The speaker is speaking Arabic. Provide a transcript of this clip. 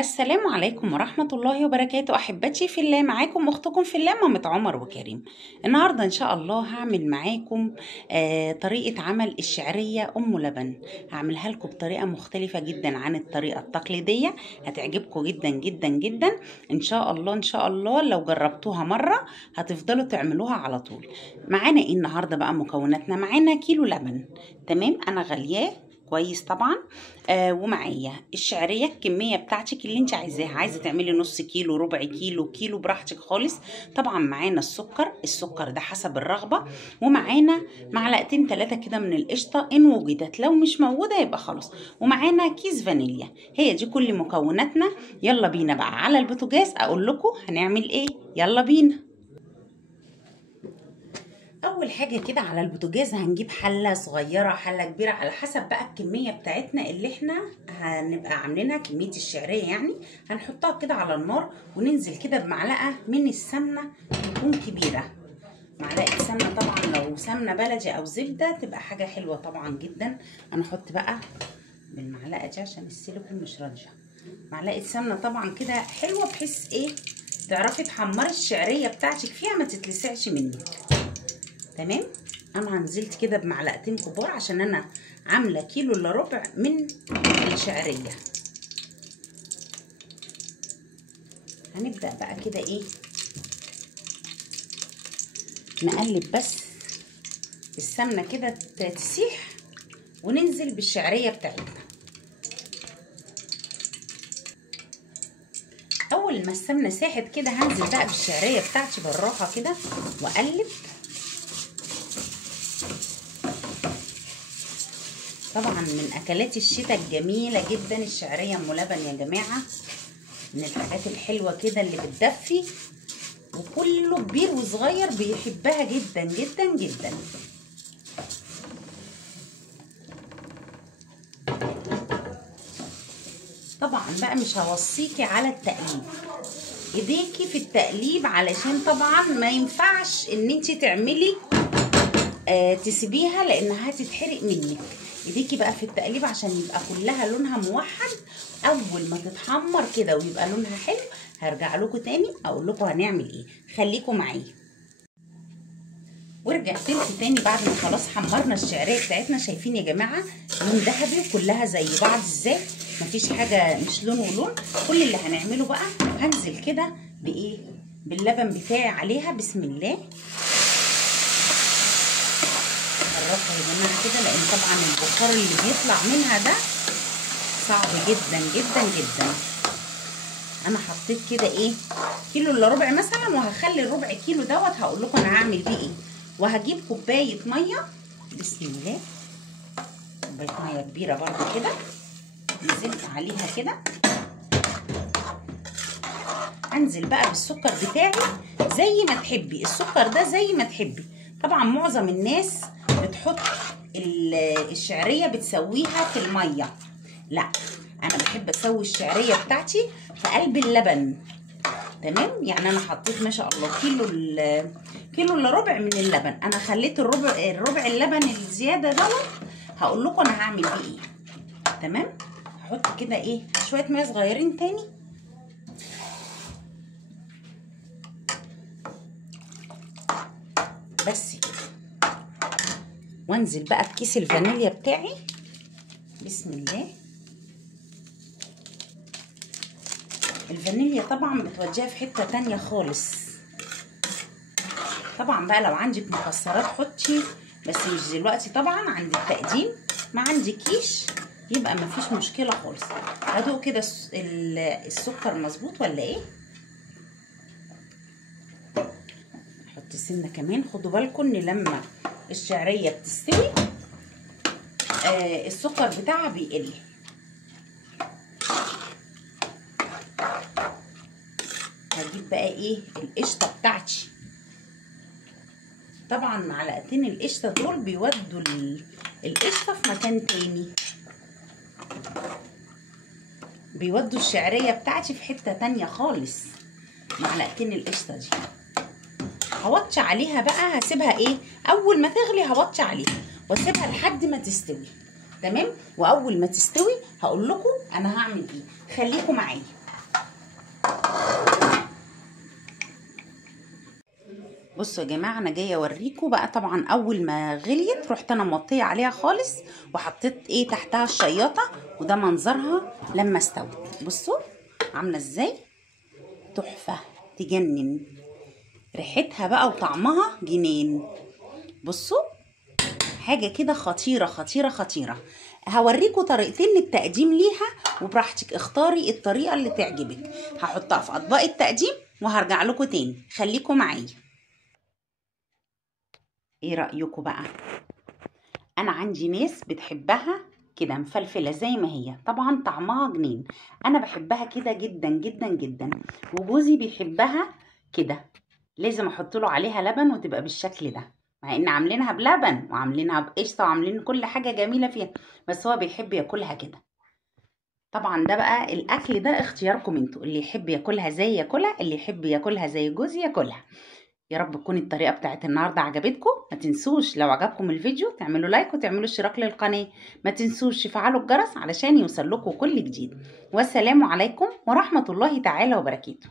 السلام عليكم ورحمة الله وبركاته. أحبتي في الله، معاكم أختكم في الله مامة عمر وكريم. النهاردة إن شاء الله هعمل معاكم طريقة عمل الشعرية أم لبن. هعملها لكم بطريقة مختلفة جدا عن الطريقة التقليدية، هتعجبكم جدا جدا جدا إن شاء الله. إن شاء الله لو جربتوها مرة هتفضلوا تعملوها على طول. معانا إيه النهاردة بقى؟ مكوناتنا معانا كيلو لبن، تمام، أنا غلياه كويس طبعا. ومعايا الشعريه الكميه بتاعتك اللي انت عايزاها، عايزه تعملي نص كيلو، ربع كيلو، كيلو، براحتك خالص. طبعا معانا السكر ده حسب الرغبه، ومعانا معلقتين 3 كده من القشطه ان وجدت، لو مش موجوده يبقى خلاص. ومعانا كيس فانيليا. هي دي كل مكوناتنا. يلا بينا بقى على البوتاجاز اقول لكم هنعمل ايه. يلا بينا. اول حاجه كده على البوتاجاز هنجيب حله صغيره حله كبيره على حسب بقى الكميه بتاعتنا اللي احنا هنبقى عاملينها، كميه الشعريه يعني. هنحطها كده على النار وننزل كده بمعلقه من السمنه تكون كبيره. معلقه سمنه، طبعا لو سمنه بلدي او زبده تبقى حاجه حلوه طبعا جدا. انا احط بقى بالمعلقه دي عشان السيليكون مش راضيه. معلقه سمنه طبعا كده حلوه، بحيث ايه تعرفي تحمري الشعريه بتاعتك فيها ما تتلسعش منك. تمام. انا نزلت كده بمعلقتين كبار عشان انا عامله كيلو الا ربع من الشعريه. هنبدا بقى كده ايه، نقلب بس السمنه كده تسيح وننزل بالشعريه بتاعتنا. اول ما السمنه ساحت كده هنزل بقى بالشعريه بتاعتي بالراحه كده واقلب. طبعا من اكلات الشتاء الجميله جدا الشعريه ام لبن يا جماعه، من الحاجات الحلوه كده اللي بتدفي، وكله كبير وصغير بيحبها جدا جدا جدا. طبعا بقى مش هوصيكي على التقليب، ايديكي في التقليب، علشان طبعا ما ينفعش ان انت تعملي تسيبيها لانها هتتحرق منك. ايديكي بقى في التقليب عشان يبقى كلها لونها موحد. اول ما تتحمر كده ويبقى لونها حلو هرجع لكم تاني اقول لكم هنعمل ايه. خليكم معايا. ورجعت لكم تاني بعد ما خلاص حمرنا الشعريه بتاعتنا. شايفين يا جماعه لون ذهبي وكلها زي بعض ازاي، مفيش حاجه مش لون ولون. كل اللي هنعمله بقى هنزل كده بايه، باللبن بتاعي عليها. بسم الله. قربها يا جماعه كده، لان طبعا البخار اللي بيطلع منها ده صعب جدا جدا جدا. انا حطيت كده ايه، كيلو الا ربع مثلا، وهخلي الربع كيلو دوت هقول لكم انا هعمل بيه ايه. وهجيب كوبايه ميه. بسم الله. كوبايه ميه كبيره برده كده نزلت عليها كده. انزل بقى بالسكر بتاعي زي ما تحبي، السكر ده زي ما تحبي. طبعا معظم الناس بتحط الشعريه بتسويها في الميه، لا انا بحب اسوي الشعريه بتاعتي في قلب اللبن. تمام. يعني انا حطيت ما شاء الله كيلو الا ربع من اللبن. انا خليت الربع اللبن الزياده دوت هقول لكم انا هعمل بيه ايه. تمام. هحط كده ايه شويه ميه صغيرين تاني. بس كده. وانزل بقى بكيس الفانيليا بتاعي. بسم الله. الفانيليا طبعا بتوديها في حته تانية خالص. طبعا بقى لو عندك مكسرات حطي، بس مش دلوقتي طبعا عند التقديم. ما عندكيش يبقى مفيش مشكله خالص. هدوق كده السكر مظبوط ولا ايه. احط سنه كمان. خدوا بالكم ان لما الشعريه بتستوي السكر بتاعها بيقل. هجيب بقى ايه القشطه بتاعتي. طبعا معلقتين القشطه دول بيودوا القشطه في مكان تاني، بيودوا الشعريه بتاعتي في حته تانيه خالص. معلقتين القشطه دي هوطي عليها بقى. هسيبها ايه، اول ما تغلي هوطي عليها واسيبها لحد ما تستوي. تمام. واول ما تستوي هقول لكم انا هعمل ايه. خليكم معايا. بصوا يا جماعه، انا جايه اوريكم بقى. طبعا اول ما غليت رحت انا موطيه عليها خالص وحطيت ايه تحتها الشياطه، وده منظرها لما استوت. بصوا عامله ازاي، تحفه تجنن، ريحتها بقى وطعمها جنين. بصوا حاجه كده خطيره خطيره خطيره. هوريكم طريقتين للتقديم ليها، وبراحتك اختاري الطريقه اللي تعجبك. هحطها في اطباق التقديم وهرجع لكم تاني، خليكم معايا. ايه رايكم بقى؟ انا عندي ناس بتحبها كده مفلفله زي ما هي، طبعا طعمها جنين. انا بحبها كده جدا جدا جدا، وجوزي بيحبها كده. لازم احط له عليها لبن وتبقى بالشكل ده، مع ان عاملينها بلبن وعاملينها بقشطه وعاملين كل حاجه جميله فيها، بس هو بيحب ياكلها كده. طبعا ده بقى الاكل ده اختياركم انتوا، اللي يحب ياكلها زي ياكلها، اللي يحب ياكلها زي جوزي ياكلها. يا رب تكون الطريقة بتاعت النهاردة عجبتكم. ما تنسوش لو عجبكم الفيديو تعملوا لايك وتعملوا اشتراك للقناة. ما تنسوش تفعلوا الجرس علشان يوصل لكم كل جديد. والسلام عليكم ورحمة الله تعالى وبركاته.